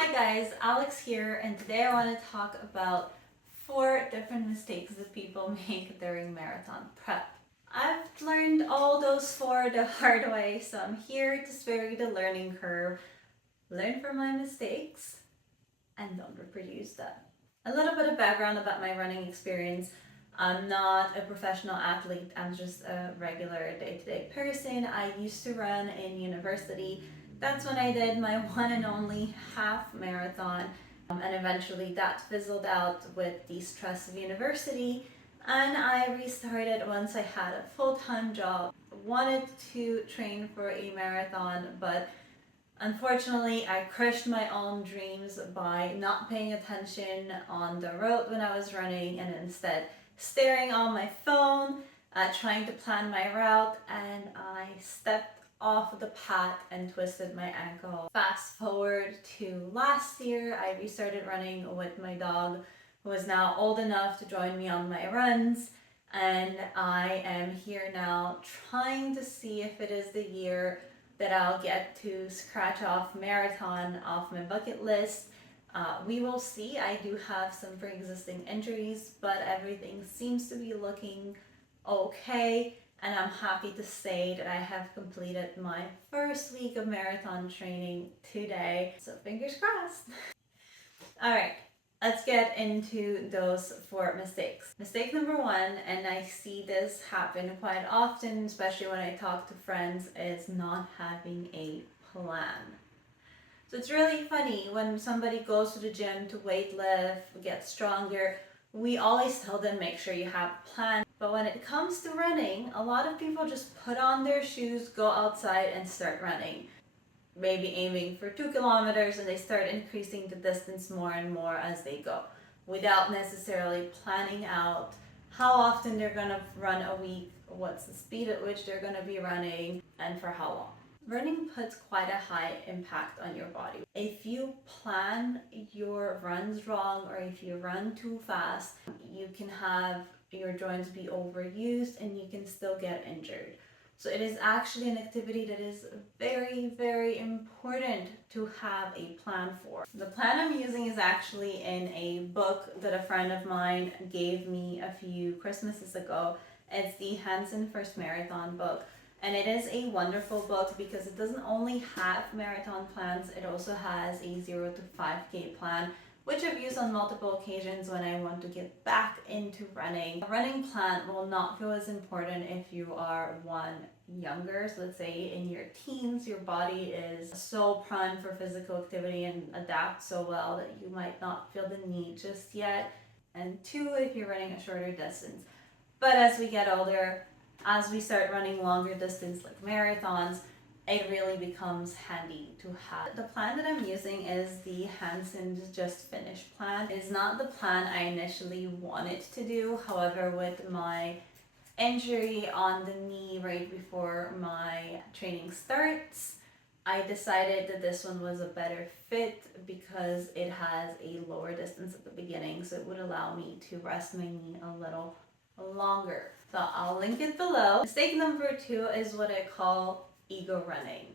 Hi guys, Alex here, and today I want to talk about 4 different mistakes that people make during marathon prep. I've learned all those 4 the hard way, so I'm here to spare you the learning curve, learn from my mistakes, and don't reproduce them. A little bit of background about my running experience. I'm not a professional athlete, I'm just a regular day-to-day person. I used to run in university. That's when I did my one and only half marathon, and eventually that fizzled out with the stress of university. And I restarted once I had a full-time job. Wanted to train for a marathon, but unfortunately, I crushed my own dreams by not paying attention on the road when I was running and instead staring on my phone, trying to plan my route, and I stepped off the path and twisted my ankle. Fast forward to last year, I restarted running with my dog, who is now old enough to join me on my runs. And I am here now trying to see if it is the year that I'll get to scratch off marathon off my bucket list. We will see. I do have some pre-existing injuries, but everything seems to be looking okay. And I'm happy to say that I have completed my first week of marathon training today. So fingers crossed. All right, let's get into those 4 mistakes. Mistake number 1, and I see this happen quite often, especially when I talk to friends, is not having a plan. So it's really funny when somebody goes to the gym to weight lift, get stronger, we always tell them make sure you have a plan. But when it comes to running, a lot of people just put on their shoes, go outside and start running. Maybe aiming for 2 kilometers, and they start increasing the distance more and more as they go without necessarily planning out how often they're going to run a week, what's the speed at which they're going to be running, and for how long. Running puts quite a high impact on your body. If you plan your runs wrong or if you run too fast, you can have your joints be overused and you can still get injured. So it is actually an activity that is very, very important to have a plan for. The plan I'm using is actually in a book that a friend of mine gave me a few Christmases ago. It's the Hanson First Marathon book. And it is a wonderful book because it doesn't only have marathon plans, it also has a 0 to 5K plan, which I've used on multiple occasions when I want to get back into running. A running plan will not feel as important if you are younger. So let's say in your teens, your body is so primed for physical activity and adapts so well that you might not feel the need just yet. And 2, if you're running a shorter distance. But as we get older, as we start running longer distance like marathons, it really becomes handy to have. The plan that I'm using is the Hanson's Just Finished plan. It is not the plan I initially wanted to do. However, with my injury on the knee right before my training starts, I decided that this one was a better fit because it has a lower distance at the beginning, so it would allow me to rest my knee a little longer. So I'll link it below. Mistake number 2 is what I call ego running.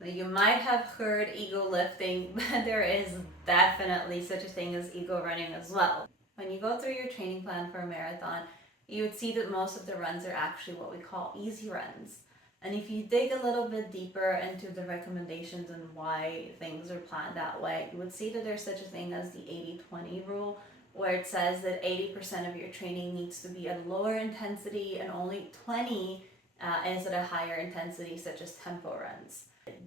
Now, you might have heard ego lifting, but there is definitely such a thing as ego running as well. When you go through your training plan for a marathon, you would see that most of the runs are actually what we call easy runs. And if you dig a little bit deeper into the recommendations and why things are planned that way, you would see that there's such a thing as the 80-20 rule, where it says that 80% of your training needs to be at lower intensity and only 20 is at a higher intensity, such as tempo runs.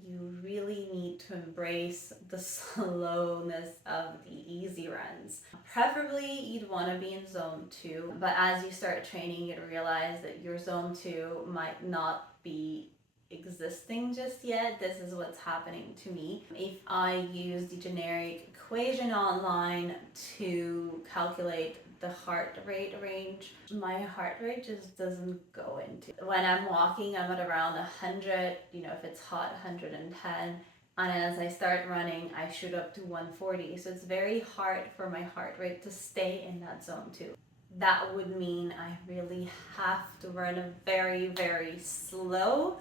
You really need to embrace the slowness of the easy runs. Preferably, you'd want to be in zone 2, but as you start training, you'd realize that your zone 2 might not be existing just yet. This is what's happening to me. If I use the generic equation online to calculate the heart rate range, my heart rate just doesn't go into. When I'm walking, I'm at around 100, if it's hot, 110. And as I start running, I shoot up to 140. So it's very hard for my heart rate to stay in that zone 2. That would mean I really have to run a very, very slow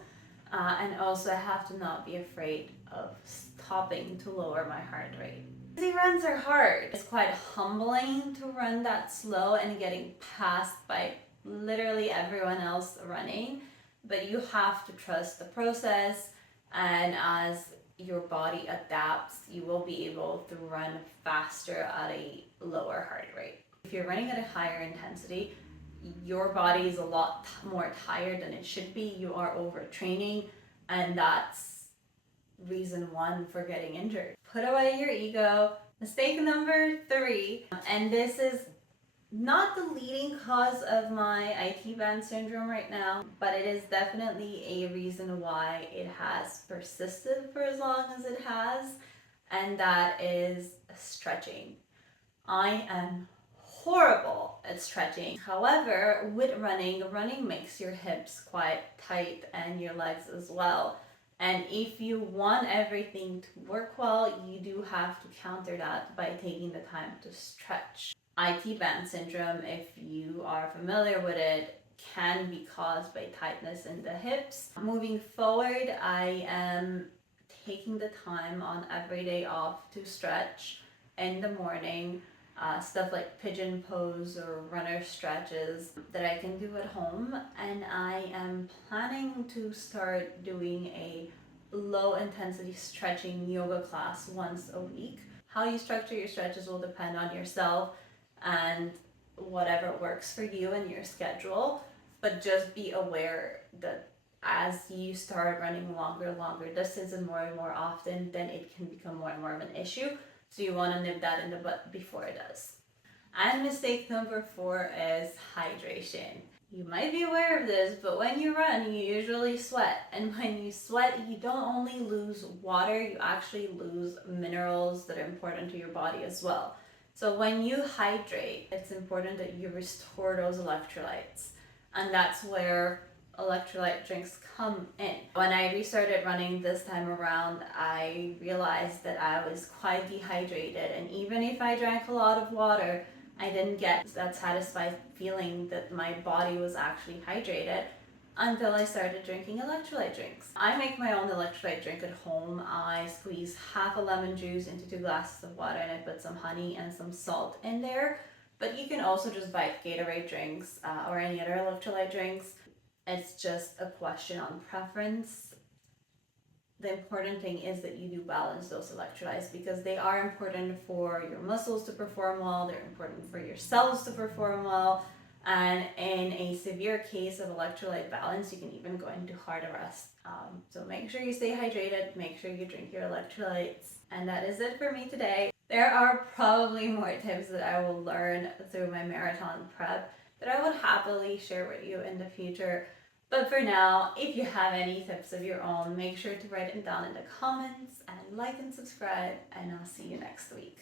And also I have to not be afraid of stopping to lower my heart rate. Easy runs are hard. It's quite humbling to run that slow and getting passed by literally everyone else running, but you have to trust the process, and as your body adapts, you will be able to run faster at a lower heart rate. If you're running at a higher intensity, your body is a lot more tired than it should be. You are overtraining, and that's reason one for getting injured. Put away your ego. Mistake number 3, and this is not the leading cause of my IT band syndrome right now, but it is definitely a reason why it has persisted for as long as it has, and that is stretching. I am horrible at stretching. However, with running makes your hips quite tight and your legs as well. And if you want everything to work well, you do have to counter that by taking the time to stretch. IT band syndrome, if you are familiar with it, can be caused by tightness in the hips. Moving forward, I am taking the time on every day off to stretch in the morning. Stuff like pigeon pose or runner stretches that I can do at home, and I am planning to start doing a low intensity stretching yoga class once a week. How you structure your stretches will depend on yourself and whatever works for you and your schedule, but just be aware that as you start running longer distances more and more often, then it can become more and more of an issue. So you want to nip that in the butt before it does. And mistake number 4 is hydration. You might be aware of this, but when you run, you usually sweat. And when you sweat, you don't only lose water, you actually lose minerals that are important to your body as well. So when you hydrate, it's important that you restore those electrolytes. And that's where electrolyte drinks come in. When I restarted running this time around, I realized that I was quite dehydrated, and even if I drank a lot of water, I didn't get that satisfied feeling that my body was actually hydrated until I started drinking electrolyte drinks. I make my own electrolyte drink at home. I squeeze half a lemon juice into 2 glasses of water, and I put some honey and some salt in there. But you can also just buy Gatorade drinks or any other electrolyte drinks. It's just a question on preference. The important thing is that you do balance those electrolytes, because they are important for your muscles to perform well, they're important for your cells to perform well, and in a severe case of electrolyte balance, you can even go into hard arrest. So make sure you stay hydrated, make sure you drink your electrolytes, and that is it for me today. There are probably more tips that I will learn through my marathon prep that I would happily share with you in the future. But for now, if you have any tips of your own, make sure to write them down in the comments and like and subscribe, and I'll see you next week.